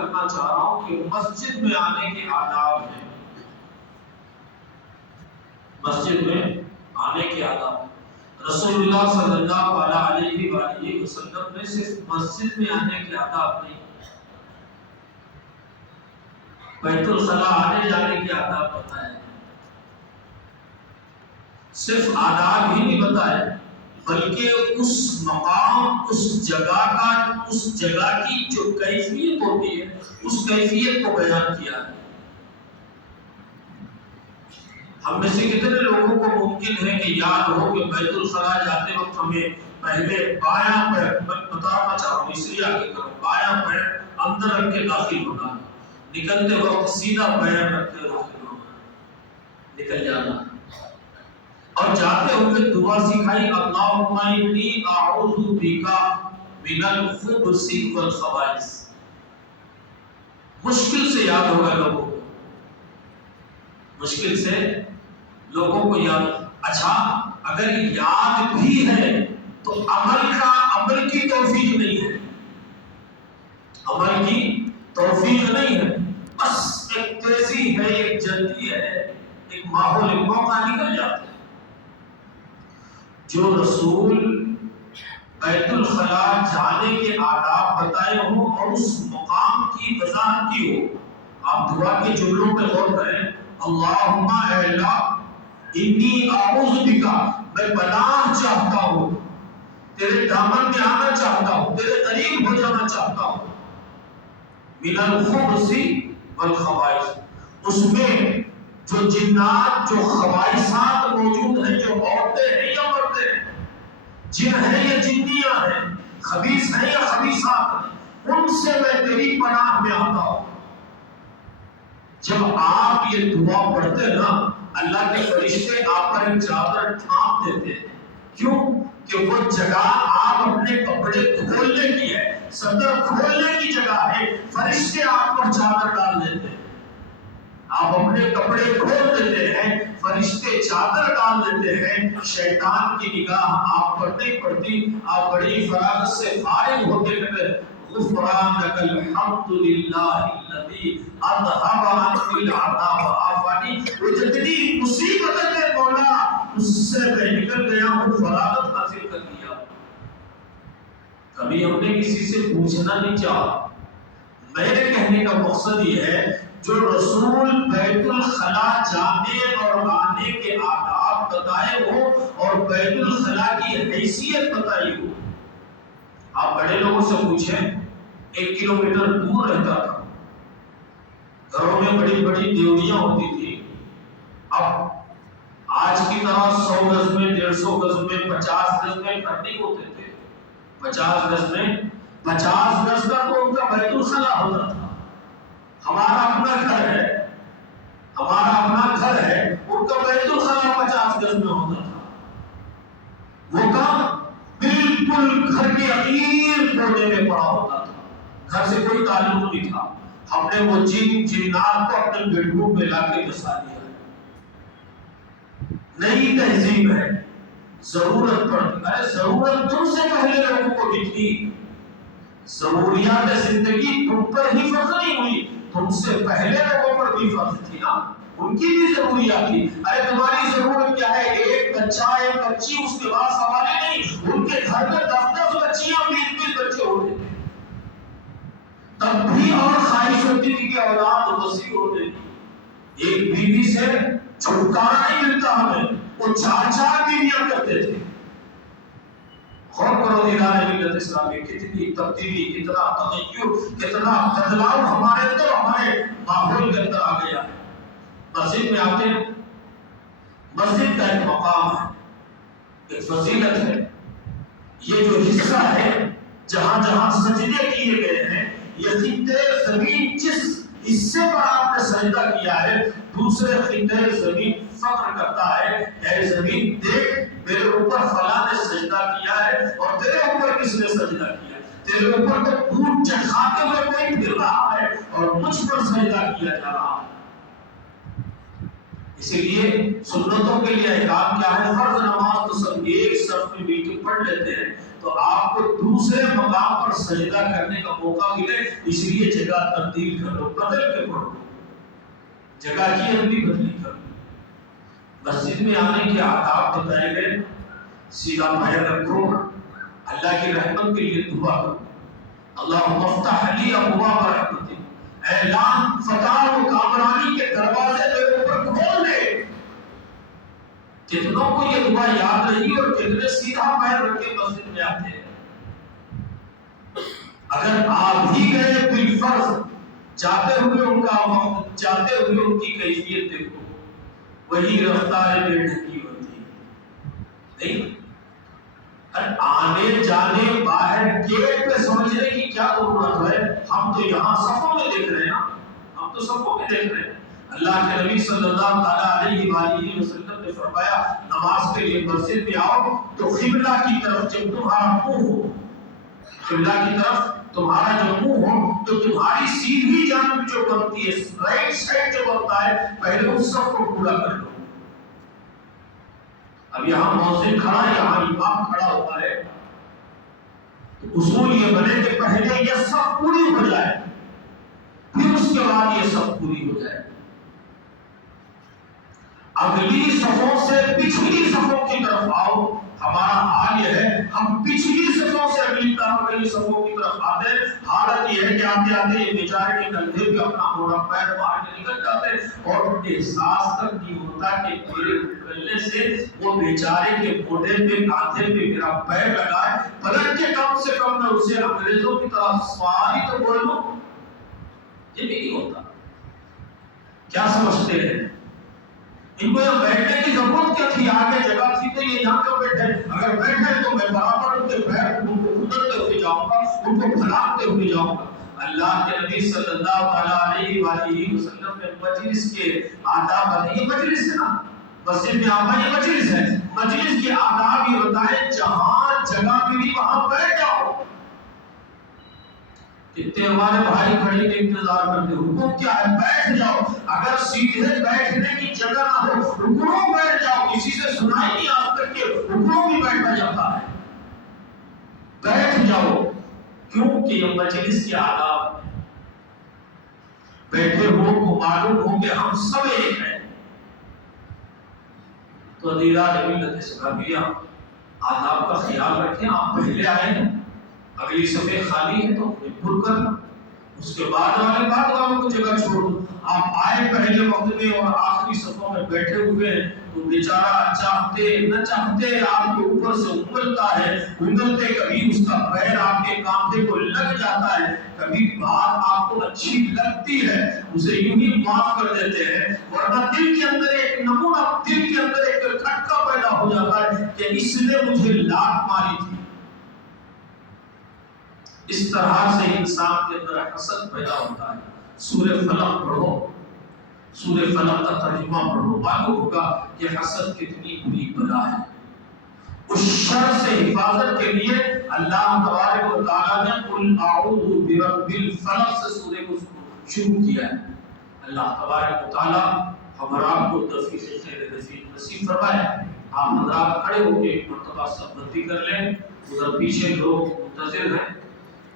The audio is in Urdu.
کرنا چاہ رہا ہوں کہ مسجد میں آنے کے آداب ہیں. مسجد میں آنے کے آداب. رسول اللہ صلی اللہ علیہ وآلہ وسلم نے صرف مسجد میں آنے کے آداب نہیں، بیت الخلا آنے جانے کے آداب بتائے. صرف آداب ہی نہیں بتائے بلکہ اس مقام، اس جگہ کی جو کیفیت ہوتی ہے اس کیفیت کو بیان کیا ہے. ہم میں سے کتنے لوگوں کو ممکن ہے کہ یاد ہو کہ بیت الخلا جاتے وقت ہمیں پہلے بایاں پیر، میں بتانا چاہ رہا ہوں اس لیے آگے کرو، بایاں پیر اندر رکھ کے داخل ہونا، نکلتے وقت سیدھا پیر رکھ کے داخل ہونا، نکل جانا. اور جاتے ہوئے دعا سکھائی، اللہم انی اعوذ بک من الخبث والخبائث. مشکل سے یاد ہوگا لوگوں کو، مشکل سے لوگوں کو یاد. اچھا اگر یاد بھی ہے تو عمل کی توفیق نہیں ہے، عمل کی توفیق نہیں ہے. بس ایک تیزی ہے، ایک جلدی ہے، ایک ماحول، ایک موقع نکل جاتا ہے. جو رسول بیت الخلا جانے کے آداب بتائے ہوں اور اس مقام کی وضاحت کی ہو، آپ دعا کے جملوں پہ غور کریں. اللہم اے اللہ انی اعوذ بک، میں پناہ چاہتا ہوں، تیرے دامن میں آنا چاہتا ہوں، تیرے قریب ہو جانا چاہتا ہوں. من الخبث والخبائث، اس میں جو جنات، جو خبائثات موجود ہیں، جو عورتیں ہیں یا مردیں ہیں، جن ہیں یا جنیاں ہیں، خبیث ہیں یا خبیثات ہیں، ان سے میں تیری پناہ میں آتا ہوں. جب آپ یہ دعا پڑھتے ہیں نا، اللہ کے فرشتے آپ پر ایک چادر ڈھانپ دیتے ہیں. کیوں؟ کہ وہ جگہ آپ اپنے کپڑے کھولنے کی ہے، صدر کھولنے کی جگہ ہے. فرشتے آپ پر چادر ڈال دیتے ہیں، آپ اپنے کپڑے کھول دیتے ہیں، فرشتے چادر ڈال دیتے ہیں. شیطان کی نگاہ آپ پر نہیں پڑتی. آپ بڑی فراغت سے فارغ ہوتے ہوئے غفرانک الحمد للہ الذی اذھب عنی العذاب وعافانی. وہ جتنی مصیبتیں میں مولا اس سے میں نکل گیا ہوں، فراغت حاصل کر لیا. کبھی ہم نے کسی سے پوچھنا نہیں چاہا. میرے کہنے کا مقصد یہ ہے جو رسول بیت الخلا جانے اور آنے کے آداب بتائے ہو اور بیت الخلا کی حیثیت بتائی ہو. آپ بڑے لوگوں سے پوچھیں، 1 کلومیٹر دور رہتا تھا، گھروں میں بڑی بڑی دیوریاں ہوتی تھی. اب آج کی طرح 100 گز میں، 150 گز میں، 50 گز میں گھر نہیں ہوتے تھے. 50 گز میں 50 گز کا تو ان کا بیت الخلا ہوتا تھا. ہمارا اپنا گھر ہے، ہمارا اپنا گھر ہے، ان کا بیت الخلا 50 گز میں ہوتا تھا. وہ کام بالکل گھر کے اخیر کونے میں پڑا ہوتا تھا، گھر سے کوئی تعلق نہیں تھا. ہم نے وہ جنات کو اپنے بیڈ روم میں لا کے بسا دیا. نئی تہذیب ہے، ضرورت پڑتی ہے. ضرورت تم سے پہلے لوگوں کو بھی تھی. ضروریات زندگی تم پر ہی فرض نہیں ہوئی، تم سے پہلے لوگوں پر بھی فرض تھی نا، ان کی بھی ضروریات تھی. ارے تمہاری ضرورت کیا ہے؟ ایک بچہ، ایک بچی، اس کے بعد سوالے نہیں. ان کے گھر میں 10 بچیاں، 20 بچے ہوتے تھے. تب بھی اور خواہش ہوتی تھی کہ اولاد وسیع ہوتے تھی. ایک بیوی سے چھٹکارا نہیں ملتا ہمیں، وہ 4 بیویاں کرتے تھے. غور کرو ادارے ملت اسلامی کتنی تبدیلی، کتنا تغیر، کتنا بدلاؤ ہمارے اندر، ہمارے ماحول کے اندر آ گیا. مسجد میں آتے ہیں، مسجد کا ایک مقام ہے، ایک فضیلت ہے. یہ جو حصہ ہے جہاں جہاں سجدے کیے گئے ہیں، یہ خطے زمین جس حصے پر آپ نے سجدہ کیا ہے، دوسرے خطے زمین فخر کرتا ہے، اے زمین دیکھ میرے اوپر فلاں نے سجدہ کیا ہے اور تیرے اوپر کس نے سجدہ کیا. تیرے اوپر تو دودھ چکھاتے ہوئے کوئی پھر رہا ہے اور مجھ پر سجدہ کیا جا رہا ہے. اسی لیے سنتوں کے لیے احکام کیا ہے؟ فرض نماز تو سب ایک صف میں مل کے پڑھ لیتے ہیں، تو آپ کو دوسرے مقام پر سجدہ کرنے کا موقع ملے، اس لیے جگہ تبدیل کرو، بدل کے پڑھو، جگہ کی اپنی بدلی کرو۔ مسجد میں آنے کے آداب بتائے گئے، سیدھا پیر رکھو، اللہ کی رحمت کے لیے دعا کرو، اللہم افتح لی ابواب رحمتک، اے اللہ فتح و کامرانی کے دروازے میرے اوپر کھول دے۔ کتنوں کو یہ دعا یاد رہی اور کتنے سیدھا پیر رکھ کے مسجد میں آتے ہیں؟ اگر آپ ہی گئے بالفرض، جاتے ہوئے ان کا وقت، جاتے ہوئے ان کی کیفیت دیکھو، وہی رفتار بے ڈھکی ہوتی ہے، نہیں؟ آنے جانے باہر گیٹ پہ سمجھنے کی کیا ضرورت ہے؟ ہم تو یہاں صفوں میں دیکھ رہے ہیں نا، ہم تو صفوں میں دیکھ رہے ہیں۔ اللہ کے نبی صلی اللہ علیہ وآلہ وسلم نے فرمایا نماز کے لیے مسجد میں آؤ تو قبلہ کی طرف جب تمہارا منہ ہو، قبلہ کی طرف تمہارا جو منہ ہو تو تمہاری سیدھی جانب جو بنتی ہے، رائٹ سائڈ جو بنتا ہے، پہلے اس صف کو پورا کر لو۔ اب یہاں مؤذن کھڑا ہے، یہاں امام کھڑا ہوتا ہے، تو اصول یہ بنے کہ پہلے یہ صف پوری ہو جائے، پھر اس کے بعد یہ صف پوری ہو جائے۔ اگلی صفوں سے پچھلی صفوں کی طرف آؤ۔ ہمارا حال یہ ہے ہم پچھلی صفوں سے اگلی صفوں کی طرف آتے ہیں، حالت یہ ہے کہ آتے آتے یہ بیچارے کے کندھے پہ اپنا موڑا پیر مار کے نکل جاتے ہیں اور احساس تک نہیں ہوتا کہ میرے نکلنے سے وہ بیچارے کے موڑے پہ کاندھے پہ میرا پیر لگا ہے، پلٹ کے کم سے کم میں اسے انگریزوں کی طرح سواری تو بول لوں۔ یہ بھی نہیں ہوتا۔ کیا سمجھتے ہیں ان کو یہ بیٹھنے کی ضرورت کیا تھی؟ آگے جگہ تھی تو یہ یہاں کیوں بیٹھے؟ اگر بیٹھے تو میں برابر ان کے پیر کو کھدرتے ہوئے جاؤں گا، ان کو پھیلاتے ہوئے جاؤں گا۔ اللہ کے نبی صلی اللہ علیہ وآلہ وسلم نے مجلس کے آداب بتائے۔ یہ مجلس ہے نا، مسجد میں آنا یہ مجلس ہے، مجلس کے آداب یہ بتائے جہاں جگہ ملی وہاں بیٹھ جاؤ۔ کتنے ہمارے بھائی کھڑے کے انتظار کرتے ہیں، حکم کیا ہے؟ بیٹھ جاؤ۔ اگر سیدھے بیٹھنے کی جگہ نہ ہو، رکو بیٹھ جاؤ۔ کسی سے سنائی نہیں آج تک کہ رکو بھی بیٹھا جاتا ہے۔ بیٹھ جاؤ، کیونکہ یہ مجلس کے آداب ہیں۔ بیٹھے ہو کو معلوم ہو کہ ہم سب ایک ہیں۔ تو عزیزان ملت اسلامیہ، آداب کا خیال رکھیں۔ آپ پہلے آئے ہیں، اگلی صفحے خالی ہے تو انہیں پر کرنا، اس کے بعد والوں کو جگہ چھوڑ دو۔ آپ آئے پہلے وقت میں اور آخری صفوں میں بیٹھے ہوئے ہیں تو بیچارہ چاہتے نہ چاہتے آپ کے اوپر سے انگلتا ہے، انگلتے کبھی اس کا پیر آپ کے کاندھے کو لگ جاتا ہے، کبھی بات آپ کو اچھی لگتی ہے اسے یوں ہی معاف کر دیتے ہیں، ورنہ دل کے اندر ایک نمونہ، دل کے اندر ایک کھٹکا پیدا ہو جاتا ہے کہ اس نے مجھے لات ماری تھی۔ اس طرح سے انسان کے اندر حسد پیدا ہوتا ہے۔ سورہ فلق پڑھو، سورہ فلق کا ترجمہ پڑھو، معلوم ہوگا کہ حسد کتنی بری بلا ہے۔ اس شر سے حفاظت کے لیے اللہ تبارک و تعالیٰ نے قل اعوذ برب الفلق سے سورہ کو شروع کیا ہے۔ اللہ تبارک و تعالیٰ ہمارا کو توفیق خیر نصیب فرمائے۔ آپ حضرات کھڑے ہو کے ایک مرتبہ سب بندی کر لیں، ادھر پیچھے لوگ منتظر ہیں۔